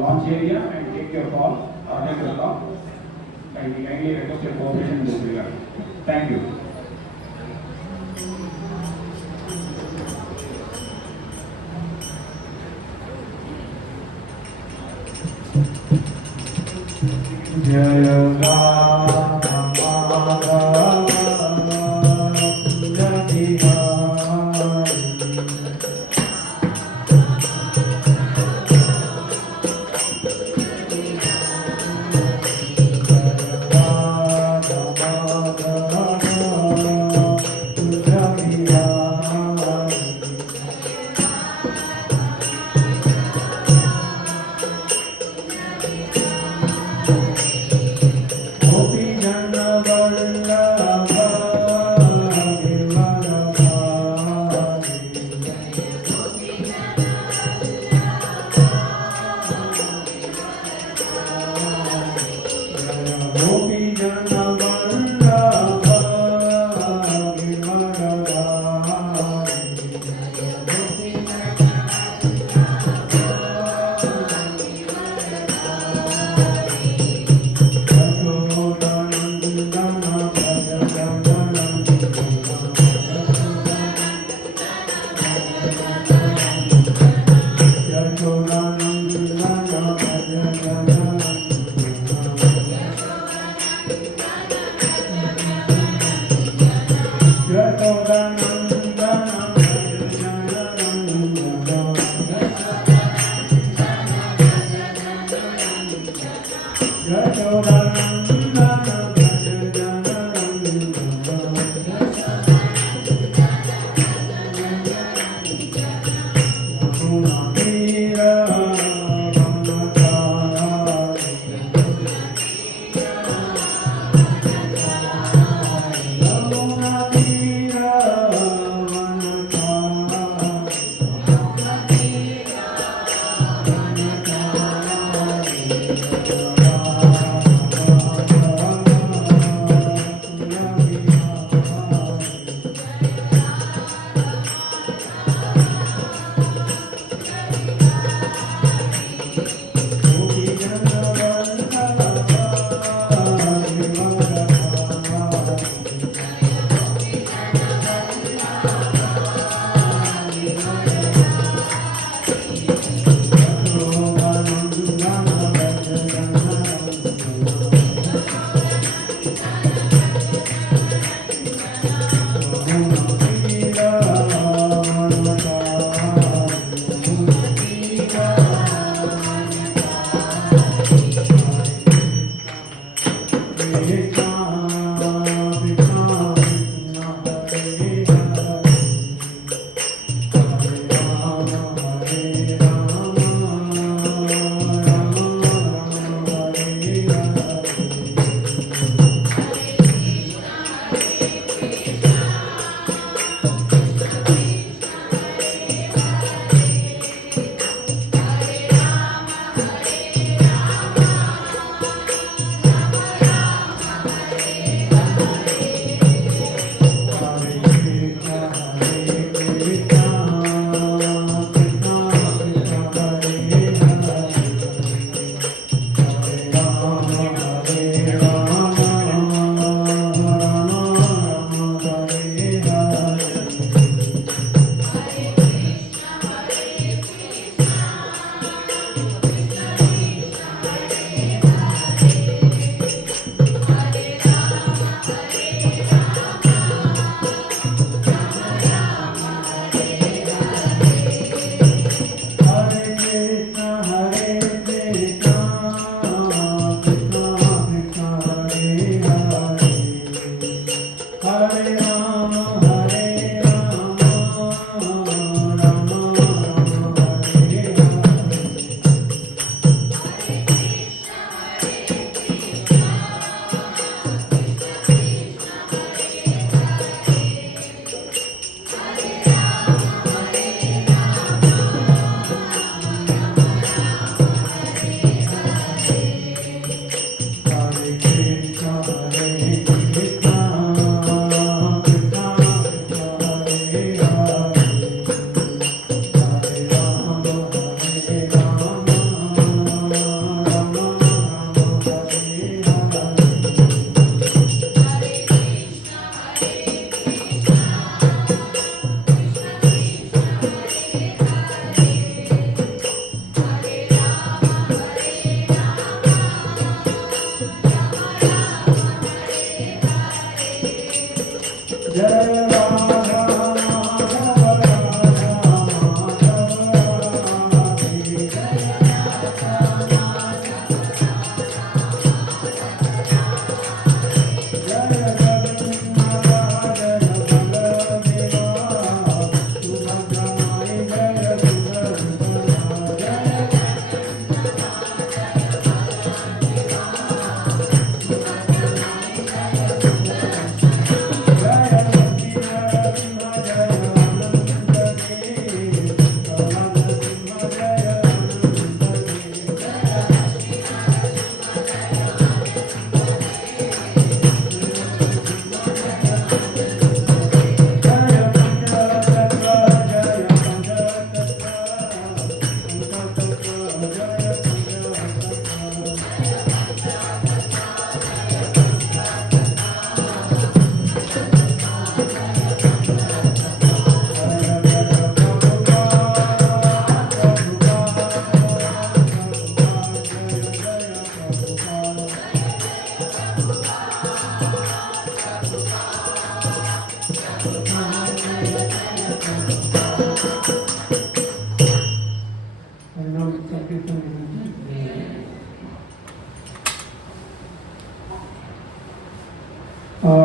launch area and take your call or take your call. And we kindly request your cooperation in this regard. Thank you.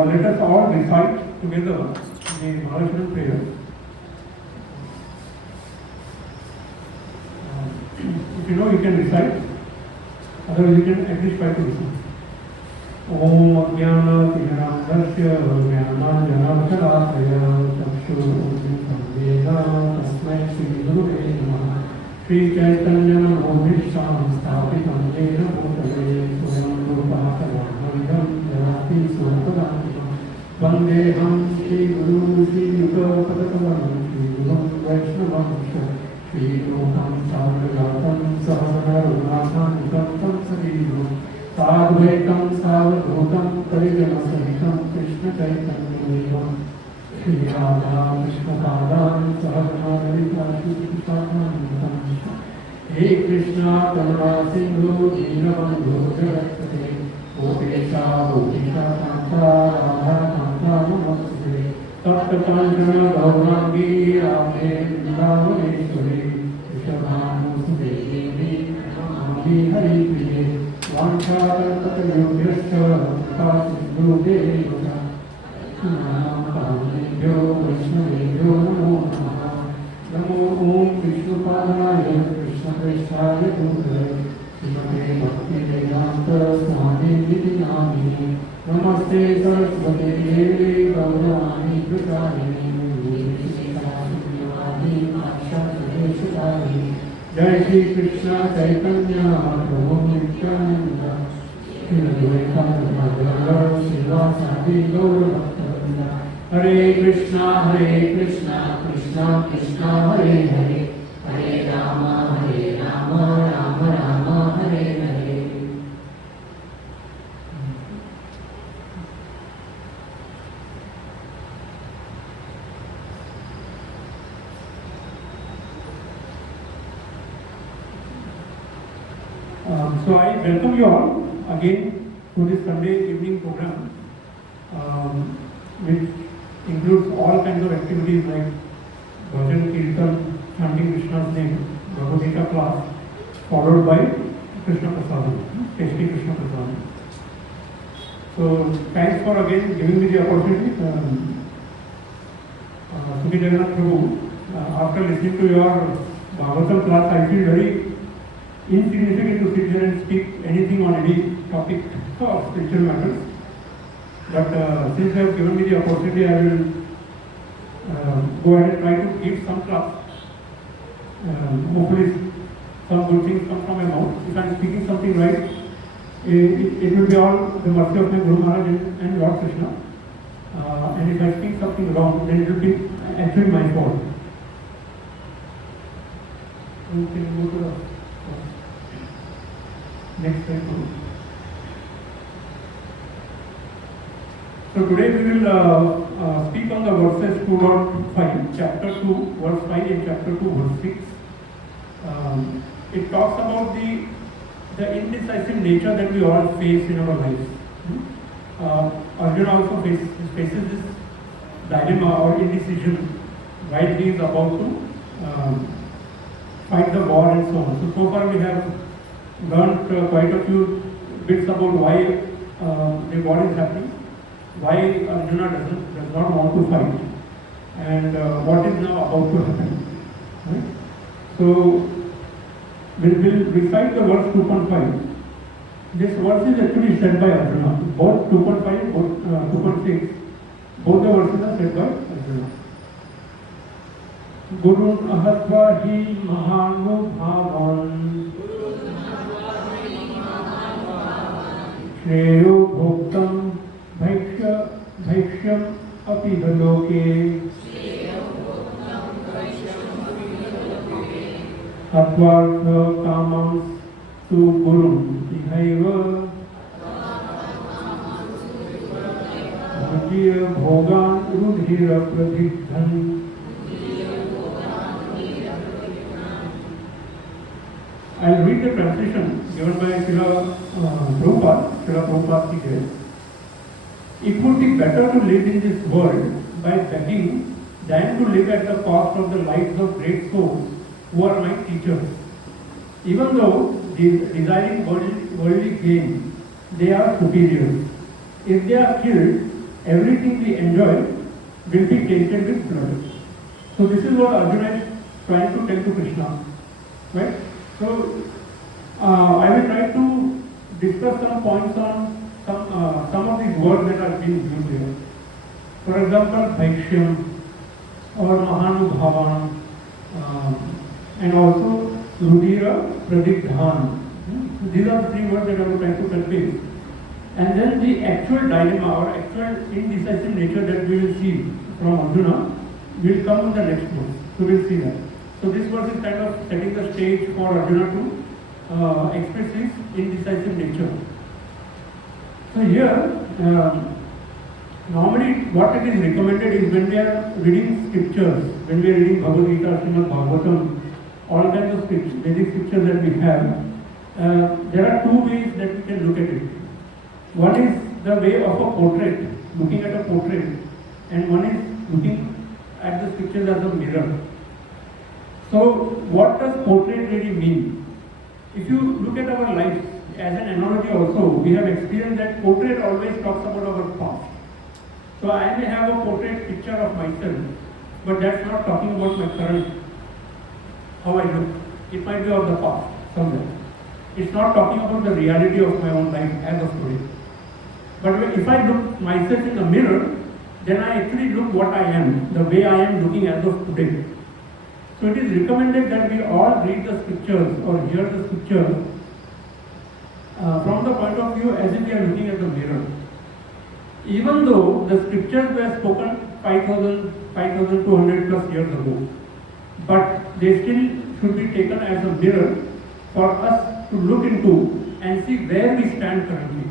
Let us all recite together the Maharashtra prayer. If you know, you can recite. Otherwise, you can at least try to listen. Om Ajnana Tirandarshya Jnana Janakaya Chakshur Veda Tasmai Shri Gurave Namaha Shri Chaitanya Navisham Sthapitam Jena Bhutale Swayam Rupakavaham Jarati Swapadantam Vandeham Shri Guru Shri Yuga Padakavam Shri Guru Vaishnavam Shri Rupam Savragatam Sahasana Runatham Sarivam Sadhvaitam Savadhutam Parijanasahitam Krishna Chaitanya Shri Radha Krishna Padam Sahagana Lalita Shri Krishna Hey Krishna Karuna Sindhu Dinabandhu Jagatsate Gopesha Gopesha Kanta Radha Kanta Namaste Tapta Kanchana Gaurangi Radhe Vrindavaneshwari Vishabhanu Sudevi Namami Hari Priye Vancharatayogyaśca Pasidhudeva Namapamebhyo Vaishnavebhyo Namo Namaha Namo Om Vishnupadaya Krishnaprestaya Bhutale Srimate Bhaktivedanta Swami Niti Namini Namaste Saraswate Devi Gauravani Prachayani Nirvishikasubhyavani Akshantadeshitari Jai Shri Krishna Chaitanya Prabhu Nityananda Shri Advaita Gadadhara Srivasadi Gaura Bhakta Hare Krishna Krishna Krishna Hare Hare Hare Rama Rama Rama Hare Hare. So I welcome you all again to this Sunday evening program, which includes all kinds of activities like bhajan, kirtan, chanting Krishna's name, Bhagavad Gita class, followed by Krishna Prasadam, tasting Krishna Prasadam. So thanks for again giving me the opportunity. Sri Jagannath Prabhu, after listening to your Bhagavatam class, I feel very insignificant to sit here and speak anything on any topic of spiritual matters. But since you have given me the opportunity, I will go ahead and try to give some class. Hopefully some good things come from my mouth. If I am speaking something right, it will be all the mercy of my Guru Maharaj and Lord Krishna. And if I speak something wrong, then it will be actually my fault. You can go to the next slide. So today we will speak on the verses 2.5, chapter 2, verse 5 and chapter 2, verse 6. It talks about the indecisive nature that we all face in our lives. Arjuna also faces this dilemma or indecision while he is about to fight the war and so on. So far we have learned quite a few bits about why the war is happening, why Arjuna does not want to fight, and what is now about to happen. Right? So, we'll recite the verse 2.5. This verse is actually said by Arjuna. Both 2.5, both 2.6, both the verses are said by Arjuna. Gurun ahatva hi mahanubhavan Shreyo bhoktam bhaikshyam api haloke Atvartha kamam su gurum ihaiva Bhajiya bhogan rudhira pradhidhan. I'll read the translation given by Srila Prabhupada. He says, it would be better to live in this world by begging than to live at the cost of the lives of great souls who are my teachers. Even though desiring worldly gain, they are superior. If they are killed, everything we enjoy will be tainted with blood. So this is what Arjuna is trying to tell to Krishna. Right? So I will try to discuss some points on some of these words that are being used here. For example, Bhaishyam or Mahanubhavan and also Rudira Pradigdhan. These are the three words that I will try to convey. And then the actual dilemma or actual indecisive nature that we will see from Arjuna will come in the next verse. So we'll see that. So this verse is kind of setting the stage for Arjuna to express his indecisive nature. So here, normally what it is recommended is when we are reading scriptures, when we are reading Bhagavad Gita, Srimad Bhagavatam, all kinds of scriptures, Vedic scriptures that we have, there are two ways that we can look at it. One is the way of a portrait, looking at a portrait, and one is looking at the scriptures as a mirror. So, what does portrait really mean? If you look at our lives as an analogy also, we have experienced that portrait always talks about our past. So, I may have a portrait picture of myself, but that's not talking about my current, how I look. It might be of the past, somewhere. It's not talking about the reality of my own life as of today. But if I look myself in the mirror, then I actually look what I am, the way I am looking as of today. So it is recommended that we all read the scriptures or hear the scriptures from the point of view as if we are looking at the mirror. Even though the scriptures were spoken 5,200 plus years ago, but they still should be taken as a mirror for us to look into and see where we stand currently.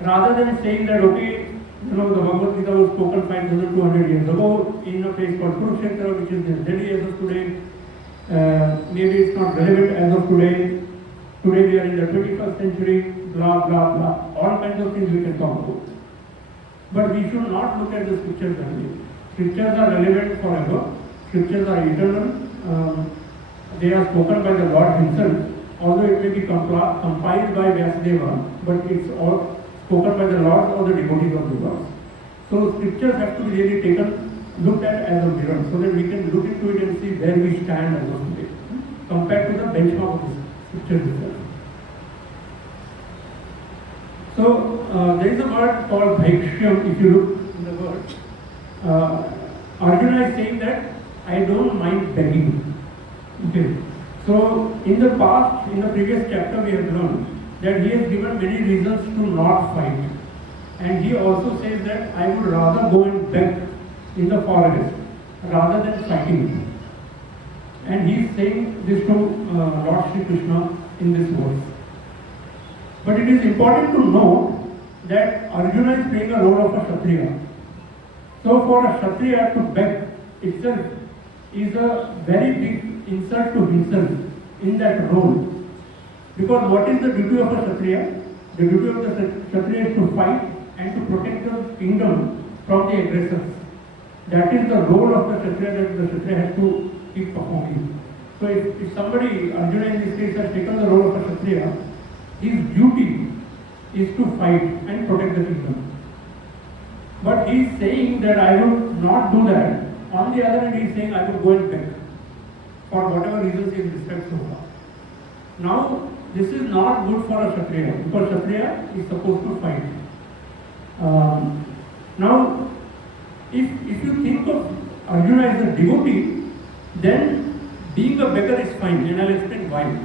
Rather than saying that, okay, the Bhagavad Gita was spoken 5,200 years ago in a place called Kurukshetra, which is in Delhi as of today. Maybe it's not relevant as of today. Today we are in the 21st century, blah, blah, blah. All kinds of things we can talk about. But we should not look at the scriptures that way. Scriptures are relevant forever. Scriptures are eternal. They are spoken by the Lord Himself. Although it may be compiled by Vyasadeva, but it's all spoken by the Lord or the devotees of the Lord. So scriptures have to be really looked at as a mirror, so that we can look into it and see where we stand as of today, compared to the benchmark of the scriptures itself. So there is a word called Bhaikshyam. If you look in the word, Arjuna is saying that I don't mind begging. Okay. So in the past, in the previous chapter, we have learned that he has given many reasons to not fight. And he also says that I would rather go and beg in the forest rather than fighting. And he is saying this to Lord Sri Krishna in this verse. But it is important to note that Arjuna is playing a role of a Kshatriya. So for a Kshatriya to beg itself is a very big insult to himself in that role. Because what is the duty of a Kshatriya? The duty of the Kshatriya is to fight and to protect the kingdom from the aggressors. That is the role of the Kshatriya that the Kshatriya has to keep performing. So if somebody, Arjuna in this case, has taken the role of a Kshatriya, his duty is to fight and protect the kingdom. But he is saying that I would not do that. On the other hand, he is saying I would go and beg for whatever reasons he has described so far. Now, this is not good for a Kshatriya, because Kshatriya is supposed to fight. Now, if you think of Arjuna as a devotee, then being a beggar is fine, and I'll explain why.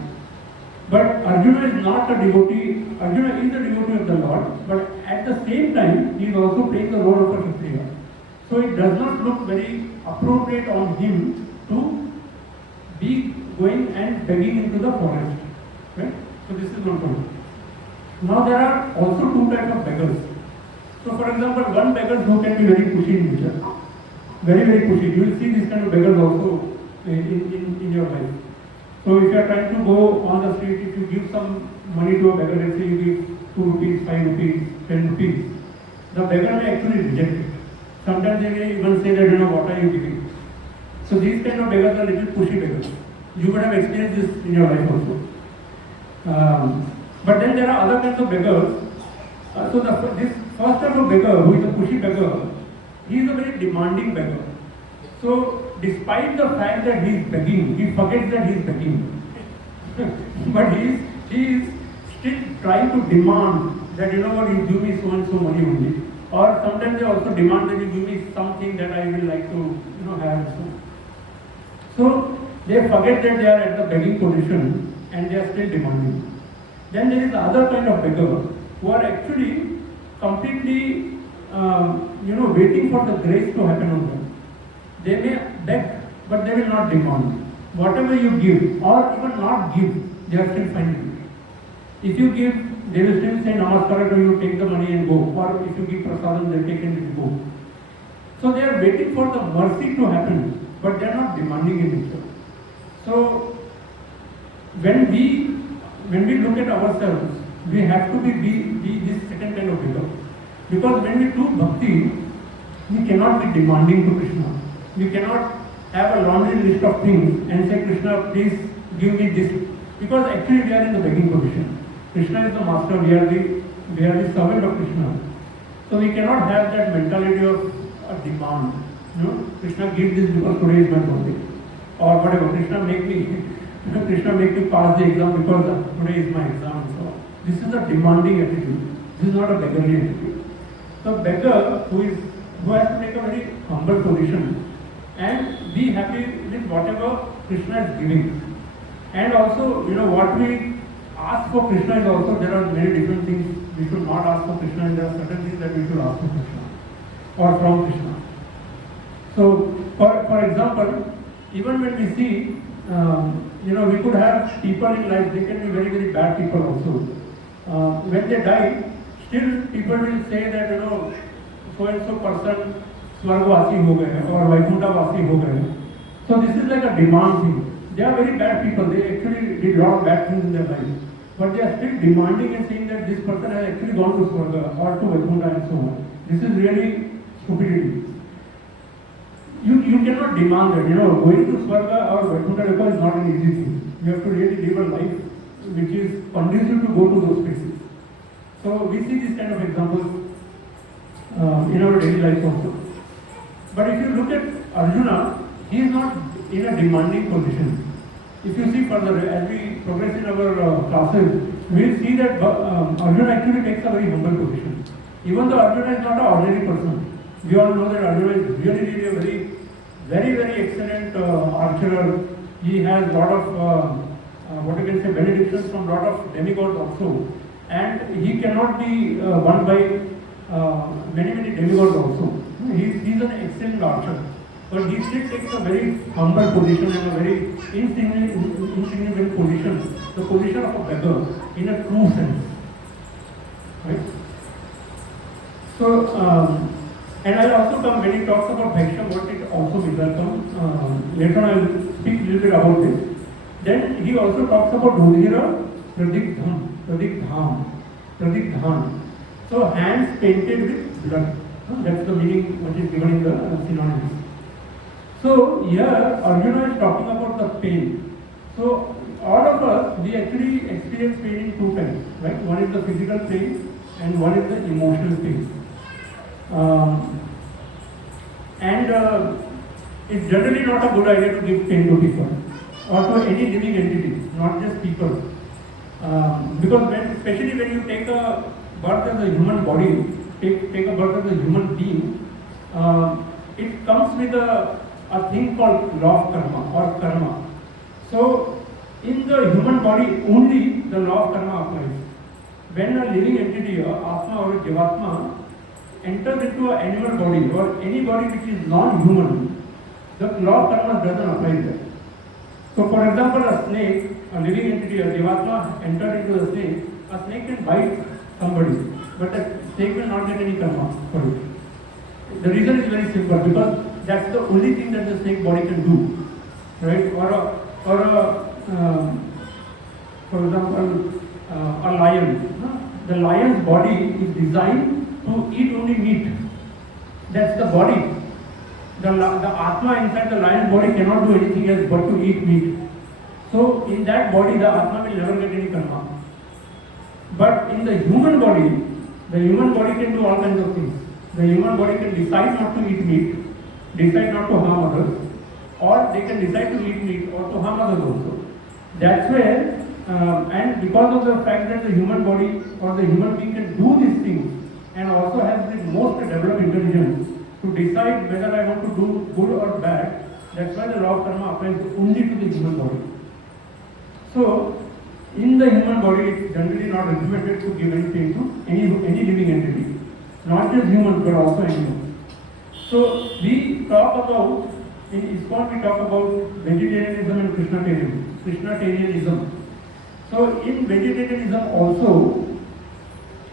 But Arjuna is not a devotee. Arjuna is a devotee of the Lord, but at the same time, he is also playing the role of a Kshatriya. So it does not look very appropriate on him to be going and begging into the forest. Right? So this is one point. Now there are also two types of beggars. So for example, one beggar who can be very pushy in nature. Very, very pushy. You will see these kind of beggars also in your life. So if you are trying to go on the street, if you give some money to a beggar, let's say you give 2 rupees, 5 rupees, 10 rupees, the beggar may actually reject it. Sometimes they may even say that, what are you giving? So these kind of beggars are little pushy beggars. You would have experienced this in your life also. But then there are other kinds of beggars. This first type of beggar, who is a pushy beggar, he is a very demanding beggar. So despite the fact that he is begging, he forgets that he is begging. But he is still trying to demand that, you give me so and so money only. Or sometimes they also demand that you give me something that I will like to, have. So they forget that they are at the begging position and they are still demanding. Then there is the other kind of beggar who are actually completely, waiting for the grace to happen on them. They may beg, but they will not demand. Whatever you give, or even not give, they are still fine with it. If you give, they will still say namaskar to you, take the money and go. Or if you give prasadam, they take it and go. So they are waiting for the mercy to happen, but they are not demanding in nature. So when we look at ourselves, we have to be this second kind of beggar. Because when we do bhakti, we cannot be demanding to Krishna. We cannot have a laundry list of things and say, Krishna, please give me this. Because actually we are in the begging position. Krishna is the master, we are the servant of Krishna. So we cannot have that mentality of a demand. Krishna give this because today is my birthday. Or whatever, Krishna make me pass the exam because today is my exam. So this is a demanding attitude. This is not a beggarly attitude. So beggar who has to take a very humble position and be happy with whatever Krishna is giving. And also, what we ask for Krishna is also, there are many different things we should not ask for Krishna, and there are certain things that we should ask for Krishna or from Krishna. So, for example, even when we see, we could have people in life, they can be very, very bad people also. When they die, still people will say that, so and so person Swargvasi ho gaye or Vaikunthavasi ho gaye. So this is like a demand thing. They are very bad people. They actually did a lot of bad things in their life. But they are still demanding and saying that this person has actually gone to Swarga or to Vaikuntha and so on. This is really stupidity. You cannot demand that, going to Swarga or Vaikuntha is not an easy thing. You have to really live a life which is conducive to go to those places. So we see this kind of examples in our daily life also. But if you look at Arjuna, he is not in a demanding position. If you see further, as we progress in our classes, we will see that Arjuna actually takes a very humble position. Even though Arjuna is not an ordinary person, we all know that Arjuna is really a very, very excellent archer. He has a lot of, benedictions from a lot of demigods also. And he cannot be won by many demigods also. He is an excellent archer. But he still takes a very humble position and a very insignificant position, the position of a beggar in a true sense. Right? So, and I will also come, when he talks about Bhaishya, what it also will come. Later on I will speak a little bit about this. Then he also talks about Rudhira Pradigdhan. So hands painted with blood. That's the meaning which is given in the synonyms. So here Arjuna is talking about the pain. So all of us, we actually experience pain in two times. right? One is the physical pain and one is the emotional pain. It's generally not a good idea to give pain to people or to any living entity, not just people. Because especially when you take a birth as a human body, take a birth as a human being, it comes with a thing called law of karma or karma. So in the human body only the law of karma applies. When a living entity, or Atma or a Jivatma, enters into an animal body or any body which is non-human, the law of karma doesn't apply there. So for example, a snake, a living entity, a Jivatma entered into a snake can bite somebody, but the snake will not get any karma for it. The reason is very simple, because that's the only thing that the snake body can do, right? For example, a lion. The lion's body is designed to eat only meat. That's the body. The Atma inside the lion's body cannot do anything else but to eat meat. So in that body, the Atma will never get any karma. But in the human body can do all kinds of things. The human body can decide not to eat meat, decide not to harm others, or they can decide to eat meat or to harm others also. That's where, and because of the fact that the human body or the human being can do these things and also has the most developed intelligence to decide whether I want to do good or bad, that's why the law of karma applies only to the human body. So, in the human body, it's generally not recommended to give any pain to any living entity, not just humans but also animals. So, we talk about, in ISKCON we talk about vegetarianism and Krishnatarianism. So, in vegetarianism also,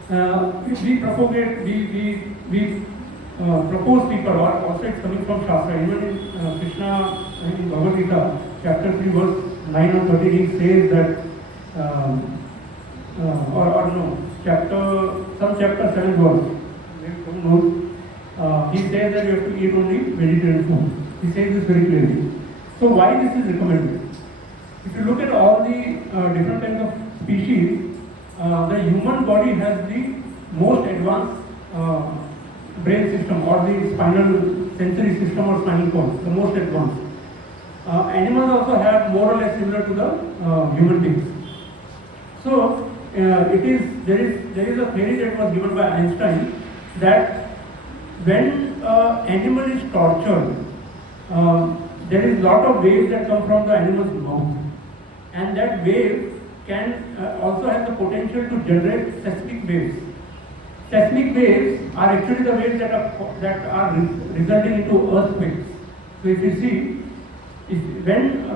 we propagate, we propose people, or also it's coming from Shastra. Even in Krishna, in Bhagavad Gita Chapter 3 verse 9 or 13, he says that, chapter 7 verse, he says that you have to eat only vegetarian food. He says this very clearly. So why this is recommended? If you look at all the different kinds of species, the human body has the most advanced brain system, or the spinal sensory system or spinal cord, the most advanced. Animals also have more or less similar to the human beings. So there is a theory that was given by Einstein that when an animal is tortured, there is a lot of waves that come from the animal's mouth, and that wave can also have the potential to generate seismic waves. Seismic waves are actually the waves that are resulting into earthquakes. So if you see, when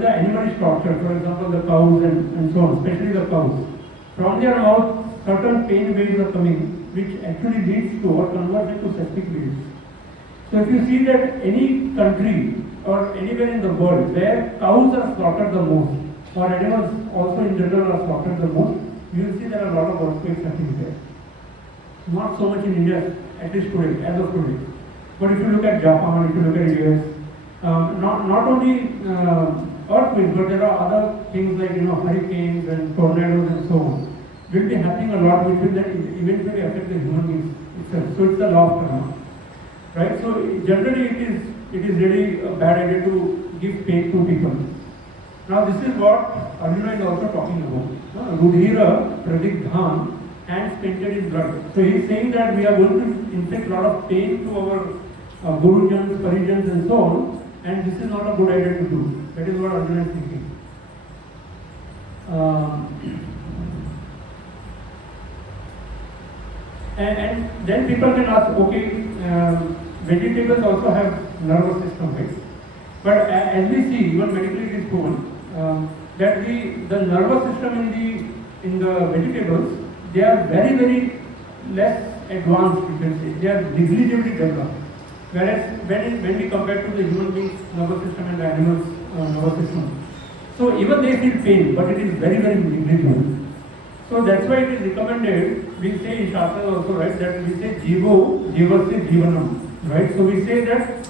the animal is tortured, for example the cows and so on, especially the cows, from their mouth certain pain waves are coming, which actually leads to or converts into seismic waves. So if you see that any country or anywhere in the world where cows are slaughtered the most, or animals also in general are slaughtered the most, you will see there are a lot of earthquakes happening there. Not so much in India, at least today, as of today. But if you look at Japan, if you look at US, not only earthquakes, but there are other things like hurricanes and tornadoes and so on, will be happening a lot, which will then eventually affect the human beings itself. So it's the law of karma, right? So generally it is really a bad idea to give pain to people. Now this is what Arjuna is also talking about. Rudhira pradigdhan, hands painted in blood. So he is saying that we are going to inflict a lot of pain to our Gurujans, Parijans and so on, and this is not a good idea to do. That is what Arjuna is thinking. And then people can ask, okay, vegetables also have nervous system, right? But as we see, even medically it is proven that the nervous system in the vegetables, they are very, very less advanced, you can say. They are negligibly developed. Whereas when we compare to the human being's nervous system and the animal's nervous system, so even they feel pain, but it is very, very negligible. So that's why it is recommended, we say in Shastra also, right, that we say jivo jivasya jivanam, right? So we say that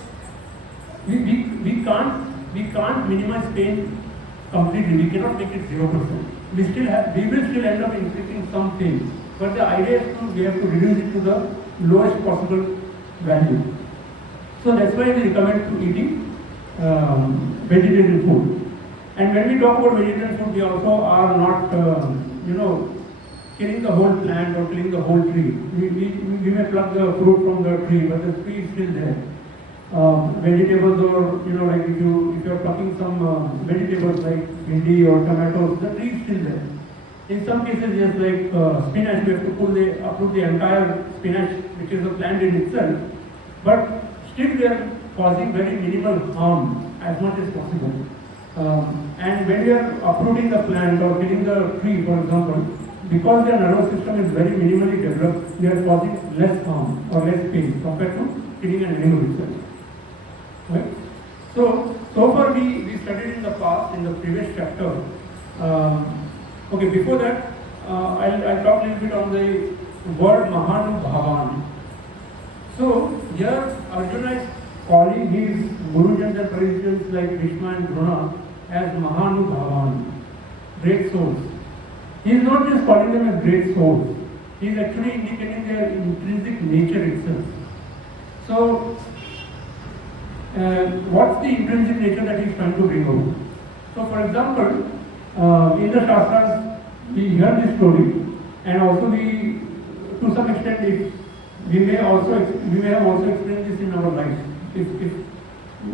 we can't minimize pain completely. We cannot make it 0%. we will still end up inflicting some pain. But the idea is we have to reduce it to the lowest possible value. So that's why we recommend to eating vegetarian food. And when we talk about vegetarian food, we also are not, killing the whole plant or killing the whole tree. We may pluck the fruit from the tree, but the tree is still there. Vegetables, or like if you are plucking some vegetables like bhindi or tomatoes, the tree is still there. In some cases, yes, like spinach, we have to uproot the entire spinach, which is a plant in itself. But still, we are causing very minimal harm as much as possible. And when we are uprooting the plant or killing the tree, for example, because their nervous system is very minimally developed, we are causing less harm or less pain compared to killing an animal itself. Right? So far we studied in the past, in the previous chapter. Before that, I'll talk a little bit on the word Mahanubhavan. So here Arjuna is calling his Gurujans and Parishans like Krishna and Drona as Mahanubhavan, great souls. He is not just calling them as great souls, he is actually indicating their intrinsic nature itself. So, what's the intrinsic nature that he is trying to bring out? So, for example, in the Shastras, we hear this story, and also we, to some extent, we may have also experienced this in our lives. If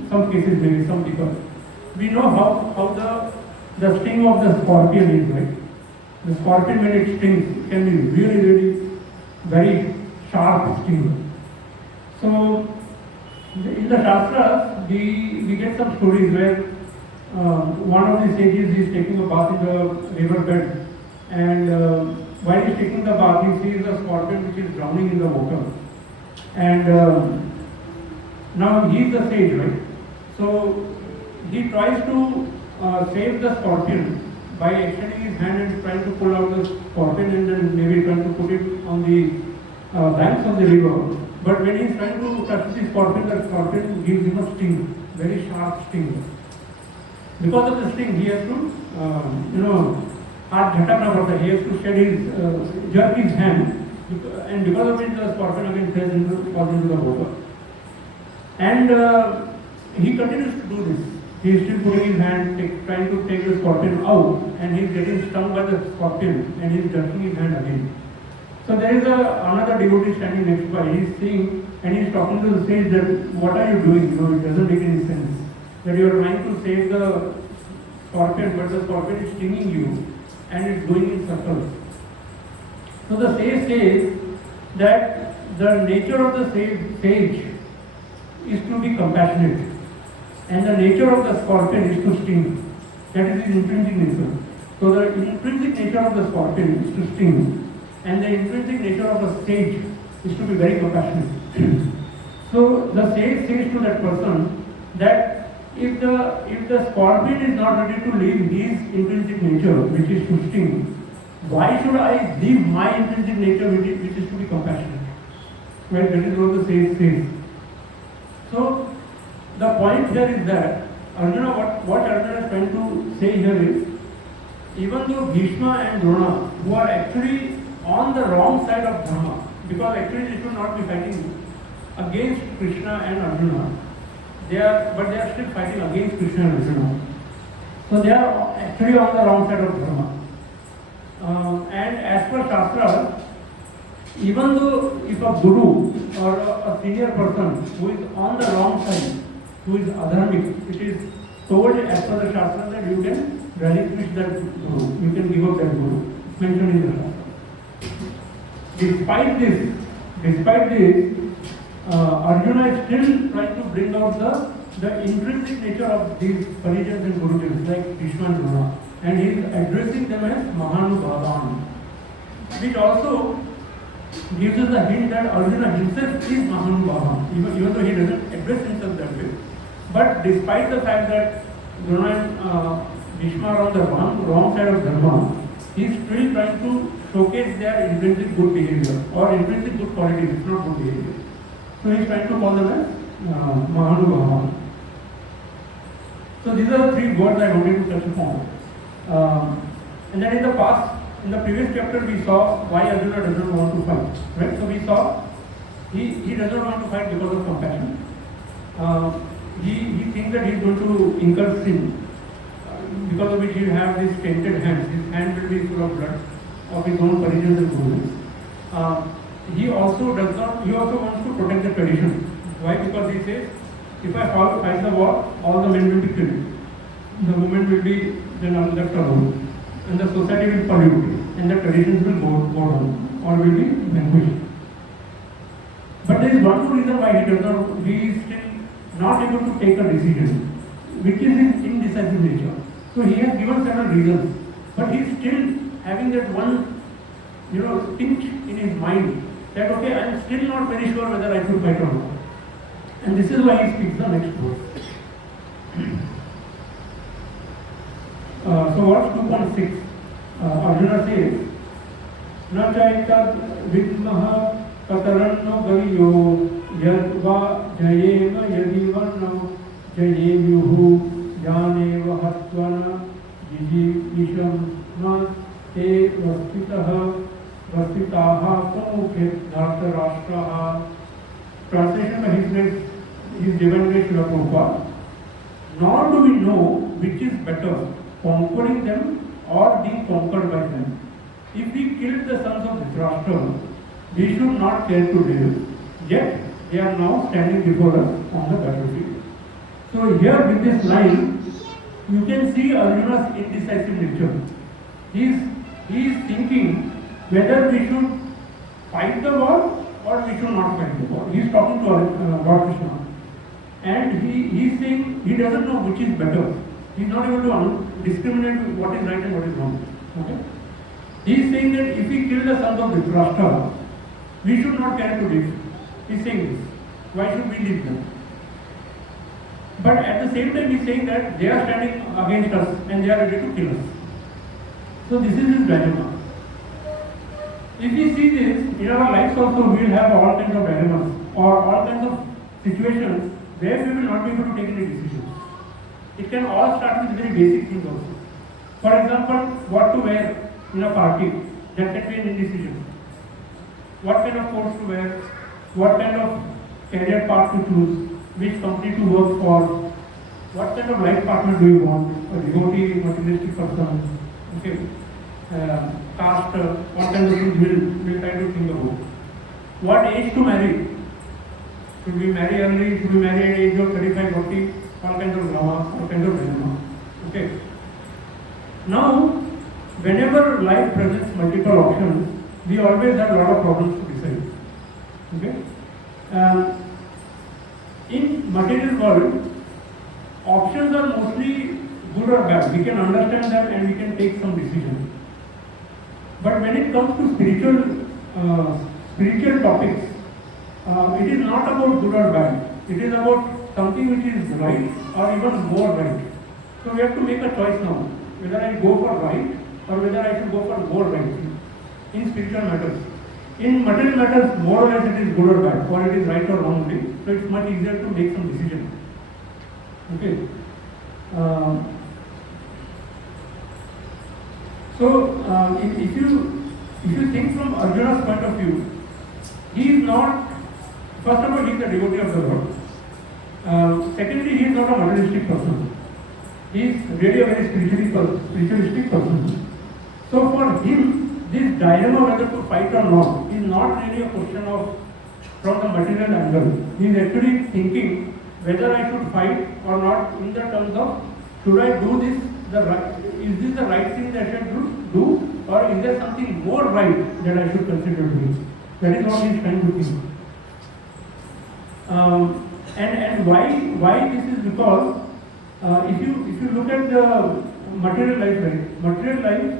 some cases, maybe some people, we know how the sting of the scorpion is, right? The scorpion, when it stings, can be really, really very sharp sting. So, in the Shastras, we get some stories where one of the sages is taking a bath in the riverbed, and while he's taking the bath, he sees a scorpion which is drowning in the water. And now he is the sage, right? So he tries to save the scorpion by extending his hand and trying to pull out the scorpion, and then maybe trying to put it on the banks of the river. But when he is trying to touch the scorpion gives him a sting, very sharp sting. Because of the sting, he has to, he has to jerk his hand, and because of it, the scorpion again falls into the water. And he continues to do this. He is still putting his hand, trying to take the scorpion out, and he is getting stung by the scorpion, and he is jerking his hand again. So there is another devotee standing next by. He is seeing, and he is talking to the sage that, what are you doing? It doesn't make any sense. That you are trying to save the scorpion, but the scorpion is stinging you, and it's going in circles. So the sage says that the nature of the sage is to be compassionate, and the nature of the scorpion is to sting. That is his intrinsic nature. So the intrinsic nature of the scorpion is to sting, and the intrinsic nature of the sage is to be very compassionate. So the sage says to that person that if the scorpion is not ready to leave his intrinsic nature, which is to sting, why should I leave my intrinsic nature, which is to be compassionate? Well, that is what the sage says. So the point here is that Arjuna, what Arjuna is trying to say here is, even though Bhishma and Drona, who are actually on the wrong side of Dharma, because actually they should not be fighting against Krishna and Arjuna, they are still fighting against Krishna and Arjuna. So they are actually on the wrong side of Dharma. And as per Shastra, even though if a guru or a senior person who is on the wrong side, who is adharmic, it is told as per the Shastra that you can relinquish that guru, you can give up that guru. It's mentioned in the Shastra. Despite this, Arjuna is still trying to bring out the intrinsic nature of these Parijans and Gurujans like Krishna and Drona, and he is addressing them as Mahanubhavan, which also gives us a hint that Arjuna himself is Mahanubhavan, even though he doesn't address himself that way. But despite the fact that Drona and Bhishma are on the wrong side of Dharma, he is still trying to showcase their intrinsic good behavior or intrinsic good qualities, it's not good behavior. So he is trying to call them as Mahanubhavan. So these are the three words I wanted to touch upon. And then in the past, in the previous chapter, we saw why Arjuna doesn't want to fight. Right? So we saw he doesn't want to fight because of compassion. He thinks that he is going to incur sin, because of which he will have these tainted hands. His hand will be full of blood of his own origins and goodness. He also wants to protect the tradition. Why? Because he says, if I fight the war, all the men will be killed. The women will be then left alone. And the society will pollute. And the traditions will go down or will be vanquished. But there is one more reason why he is still not able to take a decision, which is his indecisive nature. So he has given several reasons, but he is still having that one, pinch in his mind that okay, I am still not very sure whether I should fight or not. And this is why he speaks the next verse. So what's 2.6? Arjuna says, "Na chaitad vidmaha kataranno gariyo yadva jayema yadivanno jayemyuhu janeva hatvana jijivisham na te vastitaha samukhe dhartarashtraha." Translation by his Divine Grace Srila Prabhupada. Nor do we know which is better, conquering them or being conquered by them. If we killed the sons of Dhritarashtra, we should not care to live, yet they are now standing before us on the battlefield. So here with this line, you can see Arjuna's indecisive nature. He is thinking whether we should fight the war or we should not fight the war. He is talking to Lord Krishna. And he is saying he doesn't know which is better. He is not able to discriminate what is right and what is wrong. Okay? He is saying that if we kill the sons of Dhritarashtra, we should not care to live. He is saying this. Why should we live them? But at the same time he is saying that they are standing against us and they are ready to kill us. So this is his dilemma. If we see this, in our lives also we will have all kinds of dilemmas or all kinds of situations where we will not be able to take any decisions. It can all start with very basic things also. For example, what to wear in a party, that can be an indecision. What kind of clothes to wear, what kind of career path to choose, which company to work for, what kind of life partner do you want, a devotee, materialistic person, okay, caste, what kind of things we'll try to think about. What age to marry? Should we marry early? Should we marry at the age of 35, 40? All kinds of drama, all kinds of dilemma. Okay. Now, whenever life presents multiple options, we always have a lot of problems to decide. Okay. In material world, options are mostly good or bad. We can understand them and we can take some decisions. But when it comes to spiritual topics, it is not about good or bad. It is about something which is right or even more right. So we have to make a choice now, whether I go for right or whether I should go for more right in spiritual matters. In material matters, more or less it is good or bad, or it is right or wrong only. So it's much easier to make some decision. Okay. If you think from Arjuna's point of view, he is not. First of all, he is a devotee of the Lord. Secondly, he is not a materialistic person. He is really a very spiritualistic person. So for him, this dilemma whether to fight or not is not really a question of from the material angle. He is actually thinking whether I should fight or not in the terms of should I do this is this the right thing that I should do or is there something more right that I should consider doing? That is what he is trying to think. And why this is because if you look at the material life,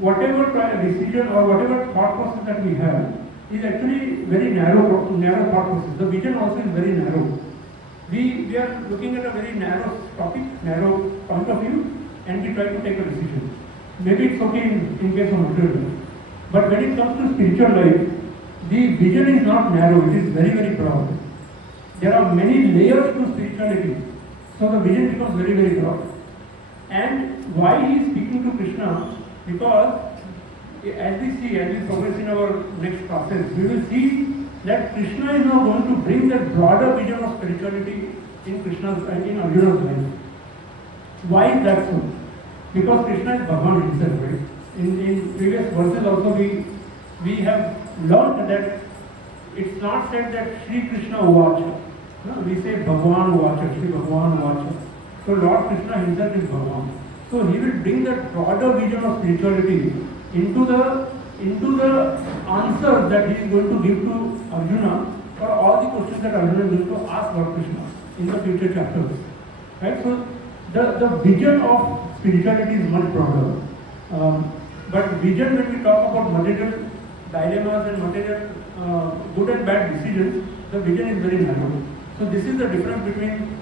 whatever decision or whatever thought process that we have is actually very narrow thought process. The vision also is very narrow. We are looking at a very narrow topic, narrow point of view, and we try to take a decision. Maybe it's okay in case of material life. But when it comes to spiritual life, the vision is not narrow, it is very, very broad. There are many layers to spirituality. So the vision becomes very, very broad. And why he is speaking to Krishna Because as we progress in our next classes, we will see that Krishna is now going to bring that broader vision of spirituality in Arjuna's life. Why is that so? Because Krishna is Bhagavan himself, right? In previous verses also we have learned that it's not said that Sri Krishna Uvacha. No, we say Bhagavan Uvacha, Sri Bhagavan Uvacha. So Lord Krishna himself is Bhagavan. So he will bring that broader vision of spirituality into the answers that he is going to give to Arjuna for all the questions that Arjuna is going to ask Lord Krishna in the future chapters. Right? So the vision of spirituality is much broader. But vision, when we talk about material dilemmas and material good and bad decisions, the vision is very narrow. So this is the difference between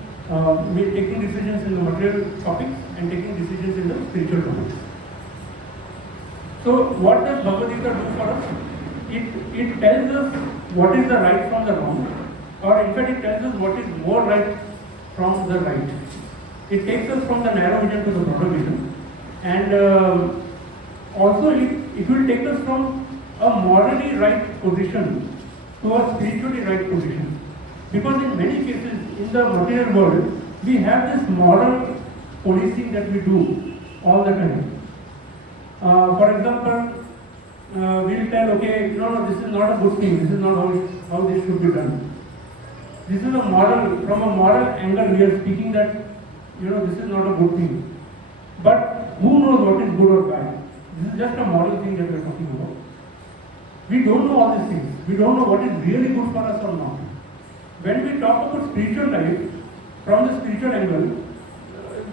taking decisions in the material topics and taking decisions in the spiritual topics. So what does Bhagavad Gita do for us? It tells us what is the right from the wrong, or in fact it tells us what is more right from the right. It takes us from the narrow vision to the broader vision, and also it will take us from a morally right position to a spiritually right position. Because in many cases in the material world, we have this moral policing that we do all the time. For example, we will tell, okay, no, this is not a good thing, this is not how this should be done. This is from a moral angle we are speaking that, this is not a good thing. But who knows what is good or bad? This is just a moral thing that we are talking about. We don't know all these things. We don't know what is really good for us or not. When we talk about spiritual life, from the spiritual angle,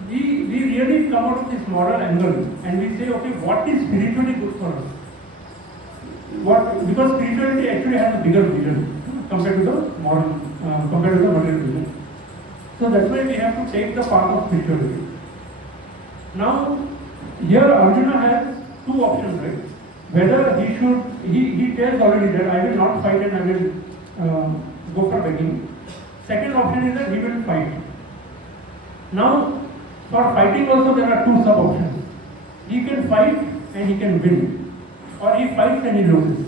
we really come out of this moral angle and we say, okay, what is spiritually good for us? Because spirituality actually has a bigger vision compared to the material vision. So that's why we have to take the path of spirituality. Now, here Arjuna has two options, right? Whether he tells already that I will not fight and I will go for begging. Second option is that he will fight. Now, for fighting also there are two sub-options. He can fight and he can win. Or he fights and he loses.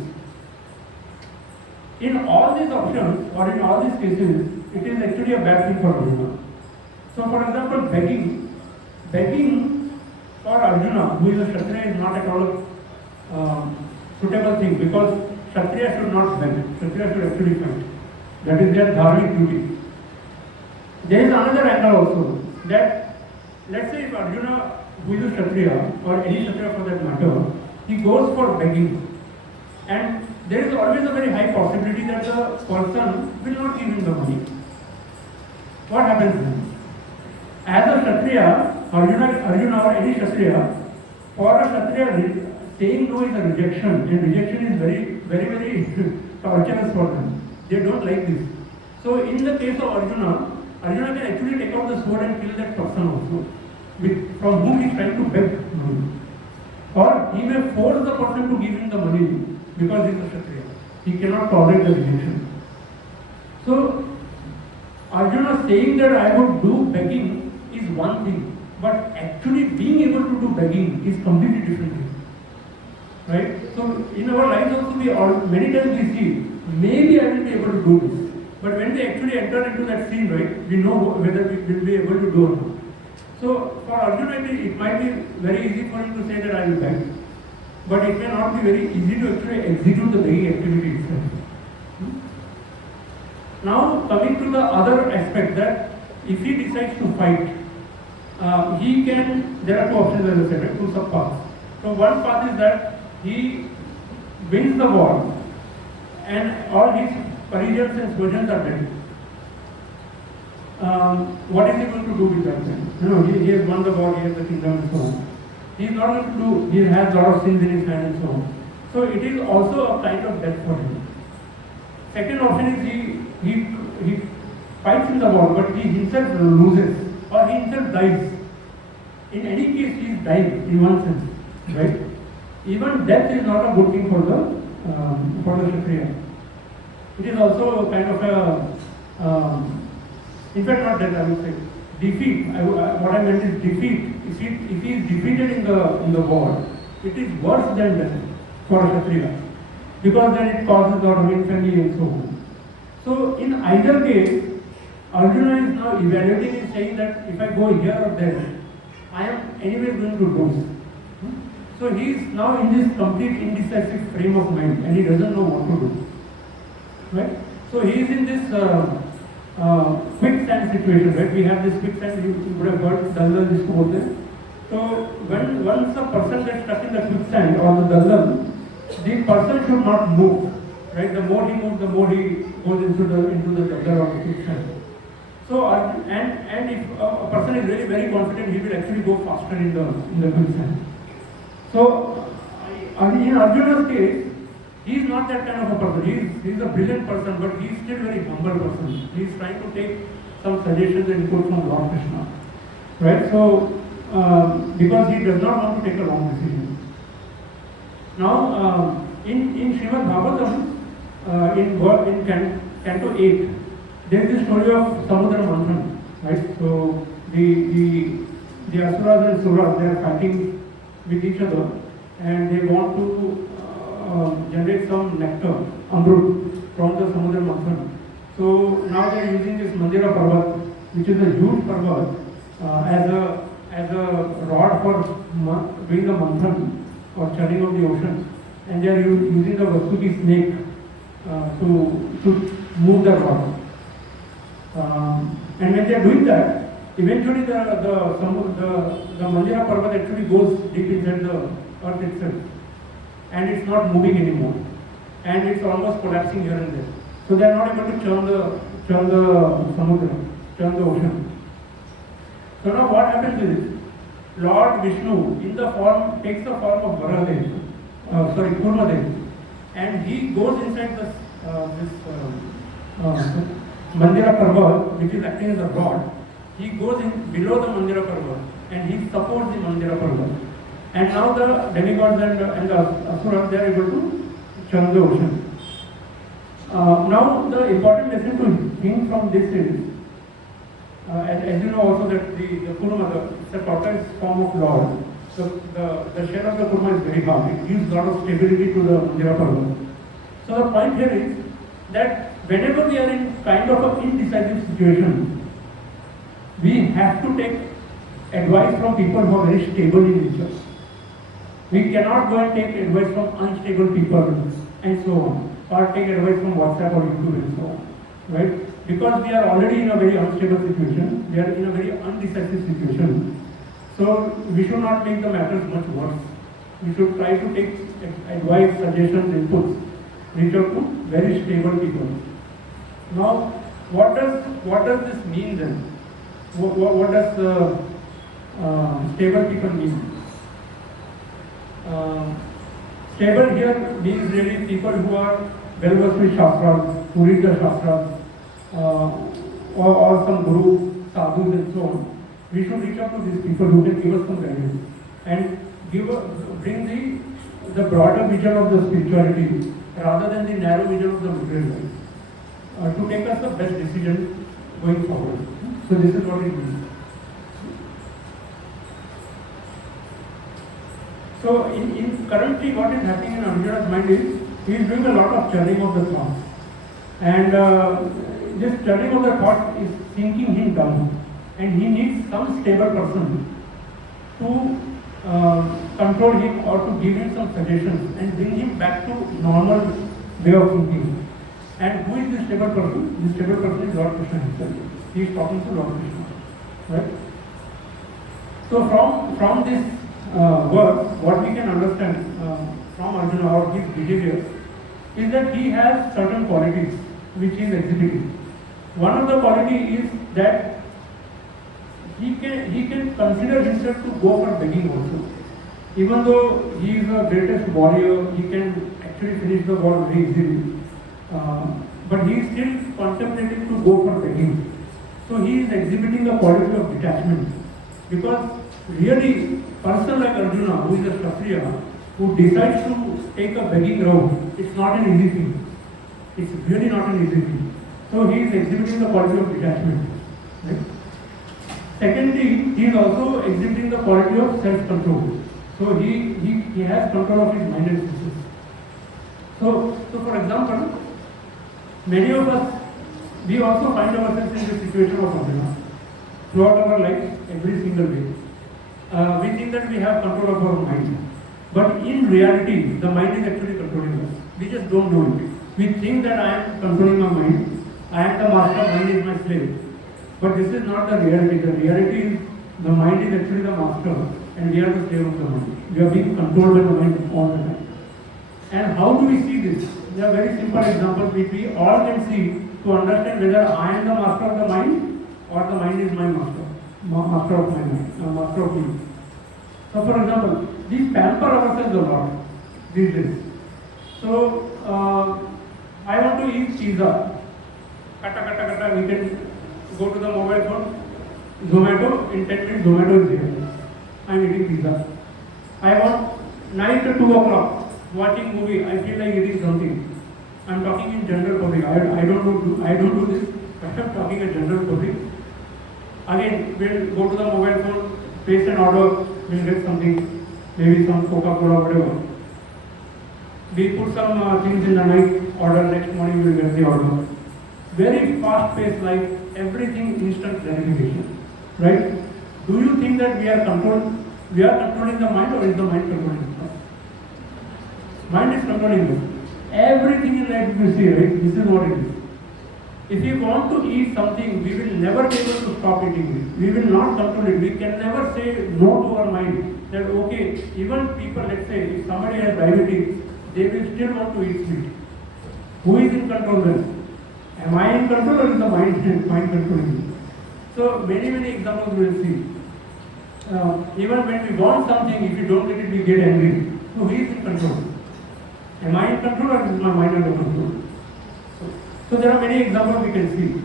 In all these options, or in all these cases, it is actually a bad thing for Arjuna. So for example, begging for Arjuna, who is a Kshatriya, is not at all suitable thing, because Kshatriya should not beg. Kshatriya should actually fight. That is their dharmic duty. There is another angle also, that let's say if Arjuna, who is a Kshatriya, or any Kshatriya for that matter, he goes for begging, and there is always a very high possibility that the person will not give him the money. What happens then? As a Kshatriya, Arjuna or any Kshatriya, for a Kshatriya, saying no is a rejection, and rejection is very, very, very torturous for them. They don't like this. So in the case of Arjuna can actually take out the sword and kill that person also, from whom he is trying to beg money. Or he may force the person to give him the money because he is a Kshatriya. He cannot tolerate the rejection. So Arjuna saying that I would do begging is one thing, but actually being able to do begging is completely different thing. Right? So in our lives also many times we see, maybe I will be able to do this. But when we actually enter into that scene, right, we know whether we will be able to do or not. So for Arjuna, it might be very easy for him to say that I will beg. But it may not be very easy to actually execute the begging activity itself. Now coming to the other aspect, that if he decides to fight, there are two options as I said, right, two sub-paths. So one path is that he wins the war and all his Parisians and Persians are dead. What is he going to do with that then? He has won the war, he has the kingdom and so on. He is not going to do, he has a lot of sins in his hand and so on. So it is also a kind of death for him. Second option is he fights in the war, but he himself loses or he himself dies. In any case, he is dying in one sense, right? Even death is not a good thing for the Kshatriya. It is also kind of a, in fact, not death, I would say, defeat. What I meant is defeat. If he is defeated in the war, it is worse than death for a Kshatriya, because then it causes lot of infamy and so on. So in either case, Arjuna is now evaluating and saying that if I go here or there, I am anyway going to lose. So he is now in this complete indecisive frame of mind and he doesn't know what to do. Right? So he is in this quicksand situation, right? We have this quicksand, you would have heard Daldal jisko bolte hain. So when once a person gets stuck in the quicksand or the Daldal, the person should not move. Right? The more he moves, the more he goes into the Daldal or the quicksand. So and if a person is really very confident, he will actually go faster in the quicksand. So in Arjuna's case, he is not that kind of a person. He is a brilliant person, but he is still very humble person. He is trying to take some suggestions and input from Lord Krishna, right? So because he does not want to take a wrong decision. Now in Srimad Bhagavatam, in Canto 8, there is the story of Samudra Manthan, right? So the Asuras and Suras, they are fighting with each other and they want to generate some nectar, amrut, from the Samudra Manthan. So now they are using this Mandira Parvat, which is a huge Parvat, as a rod for doing the Manthan or churning of the ocean, and they are using the Vasuki snake to move the rod. And when they are doing that, eventually the Mandira Parvat actually goes deep inside the earth itself, and it's not moving anymore, and it's almost collapsing here and there. So they are not able to churn the Samudra, churn the ocean. So now what happens is, Lord Vishnu takes the form of Kurmadev, and he goes inside this Mandira Parvat, which is acting as a rod. He goes in below the Mandira Parvat and he supports the Mandira Parvat. And now the demigods and the Asuras, they are able to churn the ocean. Now the important lesson to think from this is, as you know also that the Kurma, the tortoise form of Lord, the shell of the Kurma is very hard. It gives a lot of stability to the Mandira Parvat. So the point here is that whenever we are in kind of an indecisive situation, we have to take advice from people who are very stable in nature. We cannot go and take advice from unstable people and so on, or take advice from WhatsApp or YouTube and so on, right? Because we are already in a very unstable situation, we are in a very undecisive situation. So we should not make the matters much worse. We should try to take advice, suggestions, inputs, reach out to very stable people. Now, what does this mean then? What does stable people mean? Stable here means really people who are well versed with Shastras, who read the Shastras, or some guru, sadhus and so on. We should reach out to these people who can give us some guidance and bring the broader vision of the spirituality rather than the narrow vision of the material life, to take us the best decision going forward. So this is what it means. So in currently what is happening in Arjuna's mind is, he is doing a lot of churning of the thoughts, and this churning of the thought is sinking him down, and he needs some stable person to control him or to give him some suggestions and bring him back to normal way of thinking. And who is this stable person? This stable person is Lord Krishna himself. He is talking to Lord Krishna, right? So from this verse, what we can understand from Arjuna or his behavior is that he has certain qualities which he is exhibiting. One of the quality is that he can consider himself to go for begging also. Even though he is the greatest warrior, he can actually finish the war very easily. But he is still contemplating to go for begging. So he is exhibiting the quality of detachment. Because really, person like Arjuna, who is a Kshatriya, who decides to take a begging route, it's not an easy thing. It's really not an easy thing. So he is exhibiting the quality of detachment. Right? Secondly, he is also exhibiting the quality of self-control. So he has control of his mind and senses. So for example, many of us, we also find ourselves in the situation of Arjuna throughout our life, every single day. We think that we have control of our mind. But in reality, the mind is actually controlling us. We just don't know it. We think that I am controlling my mind. I am the master, mind is my slave. But this is not the reality. The reality is the mind is actually the master and we are the slave of the mind. We are being controlled by the mind all the time. And how do we see this? There are very simple examples which we all can see to understand whether I am the master of the mind or the mind is my master. Master of my mind, master of me. So for example, we pamper ourselves a lot these days. So I want to eat pizza. We can go to the mobile phone, Zomato, in 10 minutes Zomato is here. I am eating pizza. I want night at 2 o'clock, watching movie, I feel like eating something. I am talking in general public. I don't do this, but I am talking in general public. Again, we'll go to the mobile phone, place an order, we'll get something, maybe some Coca-Cola, whatever. We put some things in the night, order, next morning we'll get the order. Very fast-paced life, everything instant gratification, right? Do you think that we are controlling the mind, or is the mind controlling us? Mind is controlling us. Everything in life you see, right? This is what it is. If we want to eat something, we will never be able to stop eating it. We will not control it. We can never say no to our mind. That okay, even people, let's say, if somebody has diabetes, they will still want to eat sweet. Who is in control then? Am I in control or is the mind controlling me? So many examples we will see. Even when we want something, if we don't get it, we get angry. So who is in control? Am I in control or is my mind under control? So there are many examples we can see.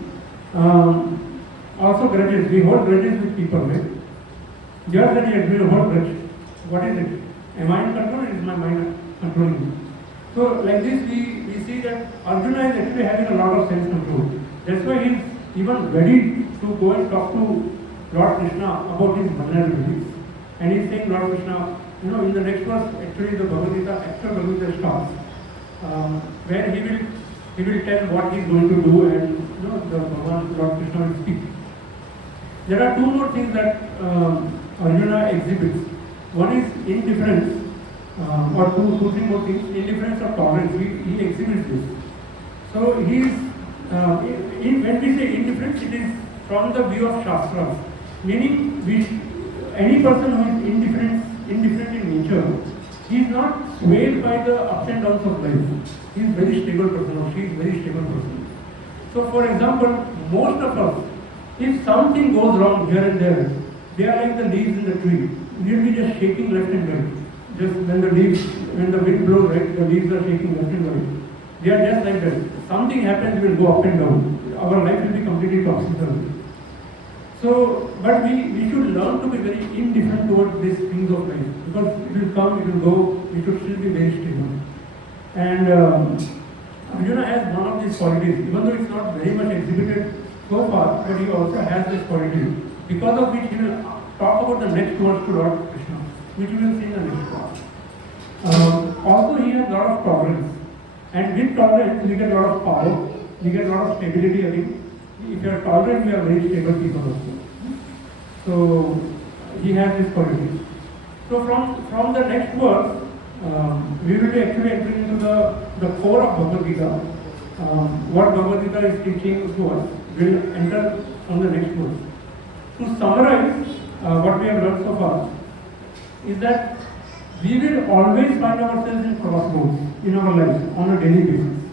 Also grudges. We hold grudges with people, right? Just that we hold grudge. What is it? Am I in control or is my mind controlling me? So like this we see that Arjuna is actually having a lot of self-control. That's why he is even ready to go and talk to Lord Krishna about his vulnerabilities. And he is saying, Lord Krishna, in the next verse, actually the Bhagavad Gita, actual Bhagavad Gita starts, where he will tell what he is going to do, and the Bhagavan, Lord Krishna will speak. There are two more things that Arjuna exhibits. One is indifference, or two, three more things. Indifference or tolerance. He exhibits this. So he is, when we say indifference, it is from the view of Shastras. Meaning, any person who is indifferent in nature, he is not swayed by the ups and downs of life. He is very stable person, or she is very stable person. So for example, most of us, if something goes wrong here and there, they are like the leaves in the tree. We will be just shaking left and right. Just when the wind blows, right, the leaves are shaking left and right. They are just like that. Something happens, we will go up and down. Our life will be completely topsy-turvy. So, but we should learn to be very indifferent towards these things of life, because it will come, it will go. We should still be very stable. And Arjuna has one of these qualities, even though it's not very much exhibited so far, but he also has this quality, because of which he will talk about the next words to Lord Krishna, which we will see in the next part. Also, he has a lot of tolerance, and with tolerance, we get a lot of power, we get a lot of stability. I think if you are tolerant, we are very stable people also. So he has this quality. So from the next verse, we will be actually entering into the core of Bhagavad Gita. What Bhagavad Gita is teaching to us will enter on the next verse. To summarize what we have learned so far is that we will always find ourselves in crossroads in our lives on a daily basis.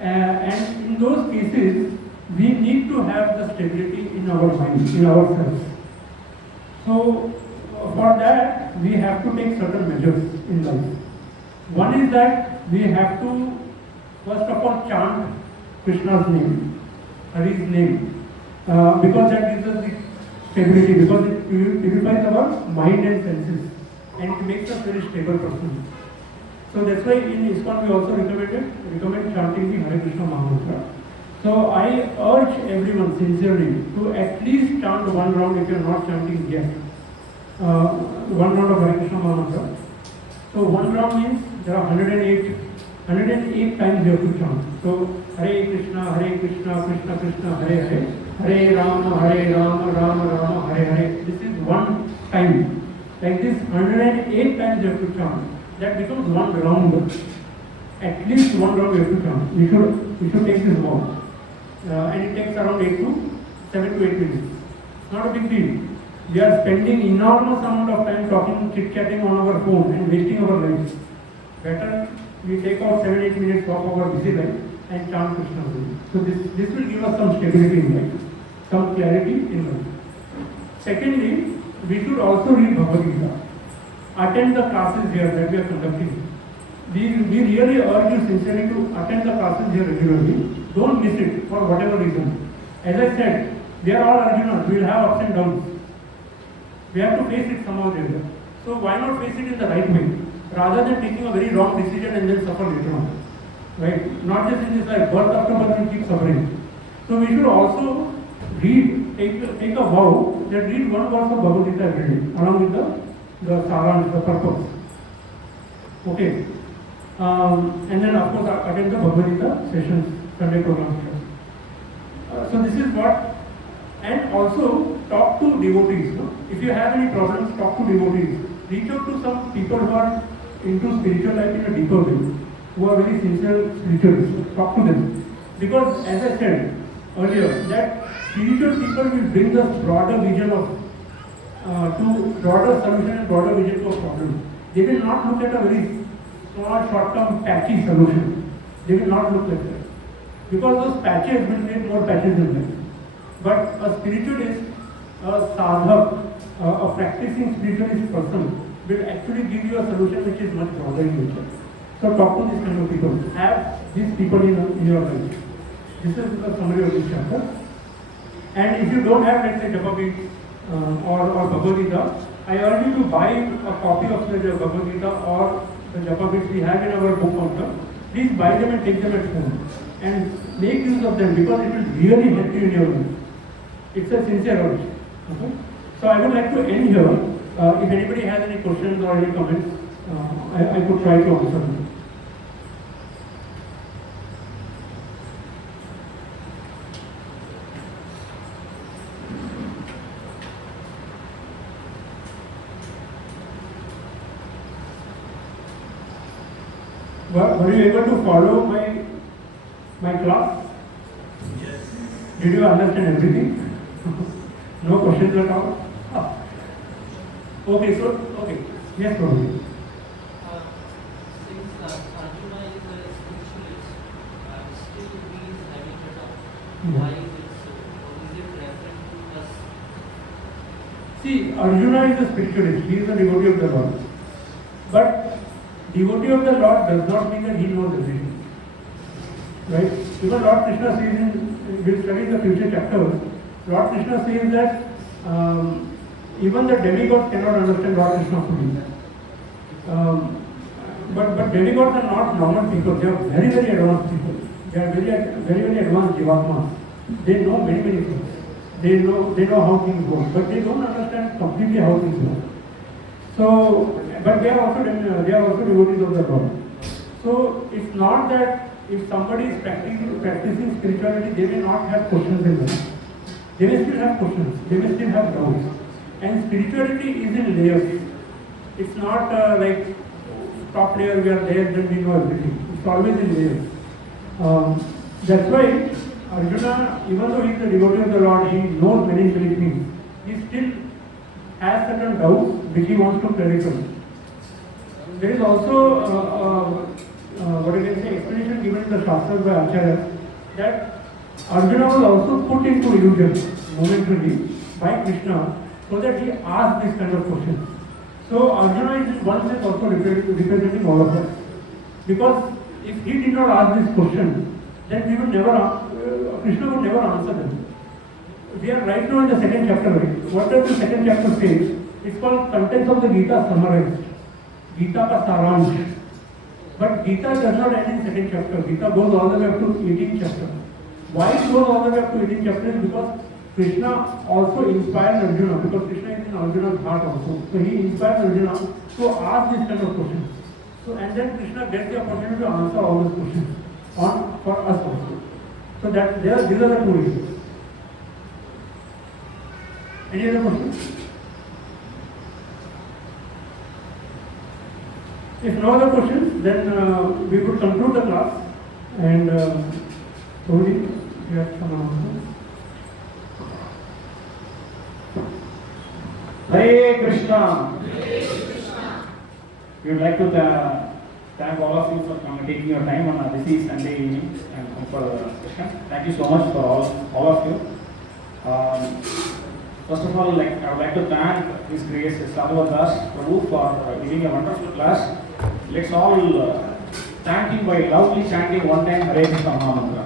And in those cases, we need to have the stability in our mind, in ourselves. So for that, we have to take certain measures in life. One is that we have to, first of all, chant Krishna's name, Hari's name, because that gives us the stability, because it purifies our mind and senses, and it makes us a very stable person. So that's why in ISKCON we also recommend chanting the Hare Krishna Mahamantra. So I urge everyone sincerely to at least chant one round if you are not chanting yet. one round of Hare Krishna Mahamantra. So one round means there are 108 times you have to chant. So Hare Krishna, Krishna Krishna, Hare Hare, Hare Rama, Rama Rama, Hare Hare. This is one time. Like this 108 times you have to chant. That becomes one round. At least one round you have to chant. We should take this vow. And it takes around 7 to 8 minutes. It's not a big deal. We are spending enormous amount of time talking, chit-chatting on our phone and wasting our lives. Better we take out 7-8 minutes off our busy life and chant Krishna. So this will give us some stability in life, some clarity in life. Secondly, we should also read Bhagavad Gita. Attend the classes here that we are conducting. We really urge you sincerely to attend the classes here regularly. Don't miss it for whatever reason. As I said, we are all Arjunas. We will have ups and downs. We have to face it somehow or the other. So why not face it in the right way? Rather than taking a very wrong decision and then suffer later on. Right? Not just in this life, birth after birth we keep suffering. So we should also take a vow that read one verse of Bhagavad Gita every day, along with the saransh, the purpose. Okay. And then of course attend the Bhagavad Gita sessions, Sunday programs. So this is what, and also talk to devotees. No? If you have any problems, talk to devotees. Reach out to some people who are into spiritual life in a deeper way, who are very sincere spiritualists. Talk to them. Because as I said earlier, that spiritual people will bring us broader vision to broader solution and broader vision to a problem. They will not look at a very small, short-term, patchy solution. They will not look like that. Because those patches will make more patches in life. But a spiritualist, a sadhak, a practicing spiritualist person will actually give you a solution which is much broader in nature. So talk to these kind of people. Have these people in your life. This is the summary of this chapter. And if you don't have, let's say, Japa Beats or Bhagavad Gita, I urge you to buy a copy of the Bhagavad Gita or the Japa Beats we have in our book counter. Please buy them and take them at home. And make use of them because it will really help you in your life. It's a sincere urge. Okay? So I would like to end here. If anybody has any questions or any comments, I could try to answer them. Were you able to follow my class? Yes. Did you understand everything? No questions at all? Okay, so, okay. Yes, Prabhu. Since Arjuna is a spiritualist, still he is having a doubt. Why is it so? Or is it referring to us? See, Arjuna is a spiritualist. He is a devotee of the Lord. But devotee of the Lord does not mean that he knows everything. Right? Even Lord Krishna says we'll study the future chapters, Lord Krishna says that even the demigods cannot understand Lord Krishna fully. But demigods are not normal people. They are very, very advanced people. They are very advanced jivatmas. They know many things. They know how things work, but they don't understand completely how things work. So, but they are also devotees of the Lord. So it's not that if somebody is practicing spirituality, they may not have questions in life. They may still have questions. They may still have doubts. And spirituality is in layers. It's not like top layer we are there, then we know everything. It's always in layers. That's why Arjuna, even though he is a devotee of the Lord, he knows many things. He still has certain doubts which he wants to clarify. There is also what I can say, explanation given in the Shastras by Acharya that Arjuna was also put into illusion momentarily by Krishna so that he asked this kind of questions. So Arjuna is in one sense also representing all of us. Because if he did not ask this question, then we would never, Krishna would never answer them. We are right now in the second chapter, right? What does the second chapter say? It's called Contents of the Gita Summarized. Gita ka saransh. But Gita does not end in second chapter. Gita goes all the way up to 18th chapter. Why it goes all the way up to 18th chapter is because Krishna also inspired Arjuna, because Krishna is in Arjuna's heart also. So he inspired Arjuna to ask this kind of questions. So and then Krishna gets the opportunity to answer all those questions for us also. So that these are the two reasons. Any other questions? If no other questions, then we could conclude the class. And Prabhuji, you have some answers. Hare Krishna. We would like to thank all of you for taking your time on a busy Sunday evening and come for the session. Thank you so much for all of you. First of all, I would like to thank His Grace Shivkumar Prabhu for giving a wonderful class. Let's all thank him by loudly chanting one time Hare Krishna Mahamantra.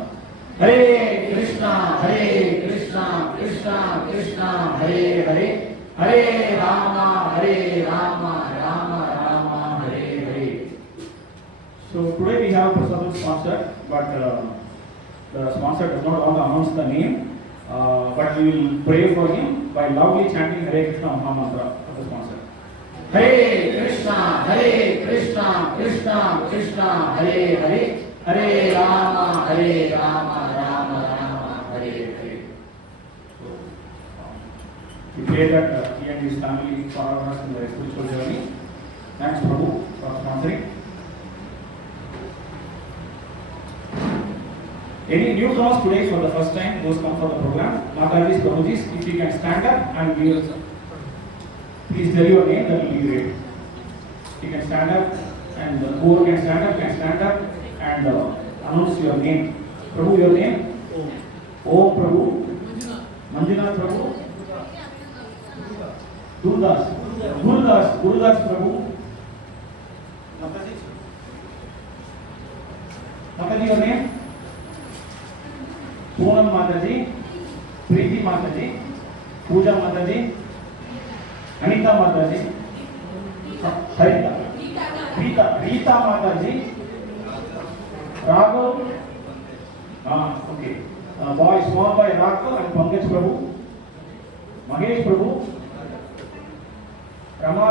Hare Krishna, Hare Krishna, Krishna Krishna, Hare Hare, Hare Rama, Rama Rama, Hare Hare. So today we have a personal sponsor, but the sponsor does not want to announce the name, but we will pray for him by loudly chanting Hare Krishna Mahamantra for the sponsor. Hare Krishna, Krishna Krishna, Hare Hare, Hare Rama, Rama, Hare Hare. We pray that he and his family follow us in their spiritual journey. Thanks, Prabhu, for sponsoring. Any newcomers today for the first time, those come for the program, Matajis, Prabhujis, if you can stand up and please tell your name, that will be great. You can stand up, and whoever can stand up and announce your name. Prabhu, your name? Om Prabhu. Manjunath Prabhu. Gurudas Prabhu. Mataji, your name? Poonam Mataji, Preeti Mataji, Pooja Mataji, Anita Mataji, Rita Mataji, Raghav, okay, boy, small boy Raghav and Pankaj Prabhu, Mahesh Prabhu, Rama